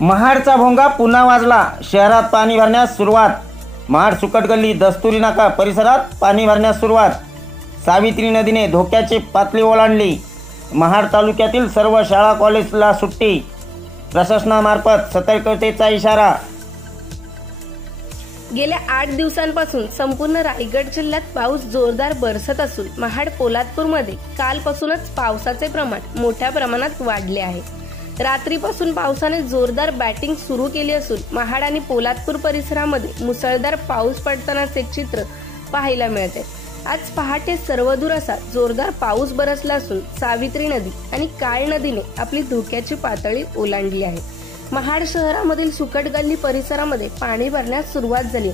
महाडचा भोंगा पुन्हा वाजला। शहरात पाणी भरण्यास सुरुवात। महाड सुकटगल्ली दस्तुरी नाका परिसरात पाणी भरण्यास सुरुवात। सावित्री नदीने धोक्याची पातळी ओलांडली। महाड तालुक्यातील सर्व शाळा कॉलेजला सुट्टी। प्रशासनामार्फत सतर्कतेचा इशारा। गेल्या 8 दिवसांपासून संपूर्ण रायगड जिल्ह्यात पाऊस जोरदार बरसत असून महाड पोलादपूरमध्ये कालपासूनच पावसाचे प्रमाण मोठ्या प्रमाणात वाढले आहे। रात्रीपासून पावसाने जोरदार बॅटिंग सुरू केली असून महाड आणि पोलादपूर परिसरामध्ये मुसळधार पाऊस पडतानाचे चित्र पाहायला मिळते। आज पहाटे सर्वदूर असा जोरदार पाऊस बरसला असून सावित्री नदी आणि काळ नदीने आपली धोक्याची पातळी ओलांडली आहे। महाड शहरामधील सुकटगल्ली परिसरामध्ये पाणी भरण्यास सुरुवात झाली,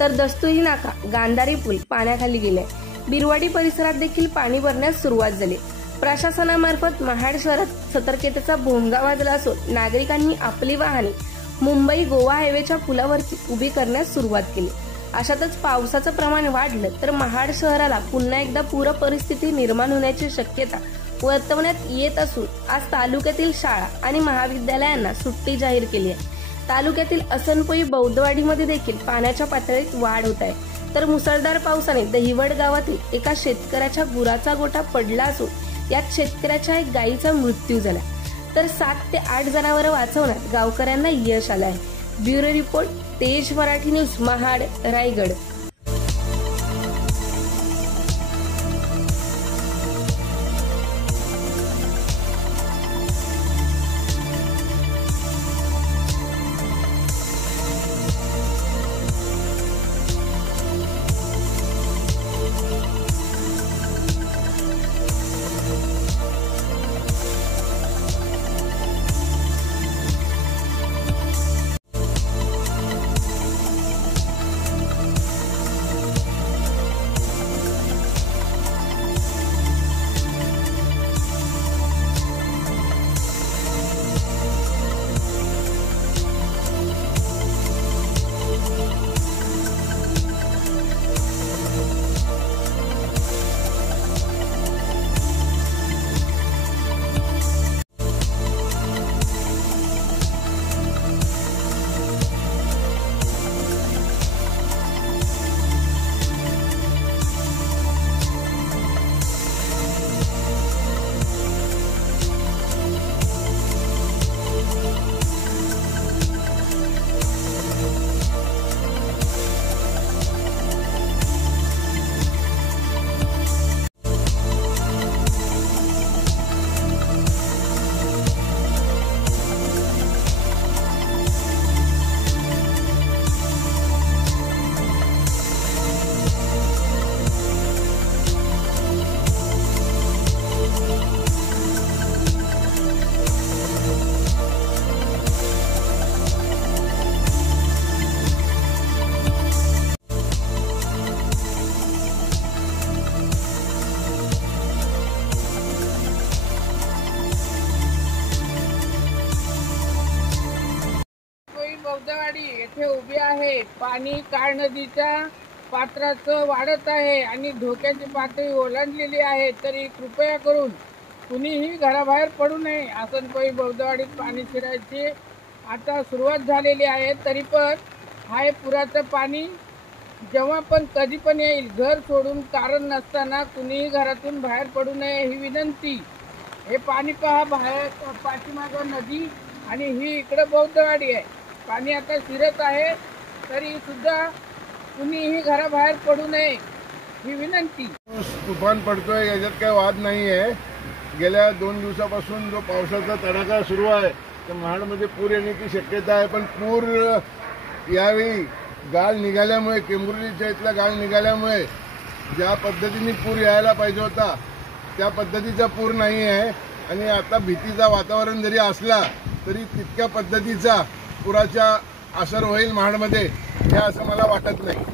तर दस्तुरी नाका, गांधारी पूल पाण्याखाली गेले। बिरवाडी परिसरात देखील पाणी भरण्यास सुरुवात झाली। प्रशासनामार्फत महाड शहरात सतर्कतेचा भोंगा वाजला असून नागरिकांनी आपली वाहने मुंबई गोवा हायवेच्या पुलावरती उभी करण्यास सुरुवात केली। अशातच पावसाचं प्रमाण वाढलं तर महाड शहराला पुन्हा एकदा पूर परिस्थिती निर्माण होण्याची शक्यता वर्तवण्यात येत असून आज तालुक्यातील शाळा आणि महाविद्यालयांना सुट्टी जाहीर केली आहे। तालुक्यातील असनपोई बौद्धवाडीमध्ये देखील पाण्याच्या पातळीत वाढ होत आहे, तर मुसळधार पावसाने दहिवड गावातील एका शेतकऱ्याच्या गुराचा गोठा पडला असून यात शेतकऱ्याच्या एक गायीचा मृत्यू झाला, तर 7 ते 8 जनावरं वाचवण्यात गावकऱ्यांना यश आलं आहे। ब्युरो रिपोर्ट, तेज मराठी न्यूज, महाड, रायगड। बौद्धवाडी येथे उभी आहे। पाणी काळ नदीच्या पात्राचं वाढत आहे आणि धोक्याची पातळी ओलांडलेली आहे, तरी कृपया करून कुणीही घराबाहेर पडू नये। आसनपोई बौद्धवाडीत पाणी शिरायची आता सुरुवात झालेली आहे, तरी पण हाय पुराचं पाणी जेव्हा पण कधी पण येईल। घर सोडून कारण नसताना कुणीही घरातून बाहेर पडू नये ही विनंती। हे पाणी पहा, बाहेर पाठीमागं नदी आणि ही इकडे बौद्धवाडी आहे। पाणी आता शिरत आहे, तरी सुद्धा कुणीही घराबाहेर पडू नये ही विनंती। तुफान पडतोय, याच्यात काही वाद नाही आहे। गेल्या 2 दिवसापासून जो पावसाचा तडाखा सुरू आहे, तर महाडमध्ये पूर येण्याची शक्यता आहे। पण पूर यावेळी गाळ निघाल्यामुळे, केंब्रुलीच्या इथला गाळ निघाल्यामुळे ज्या पद्धतीने पूर यायला पाहिजे होता त्या पद्धतीचा पूर नाही आहे। आणि आता भीतीचा वातावरण जरी असला तरी तितक्या पद्धतीचा पुराचा असर होईल महाडमध्ये, हे असं मला वाटत नाही।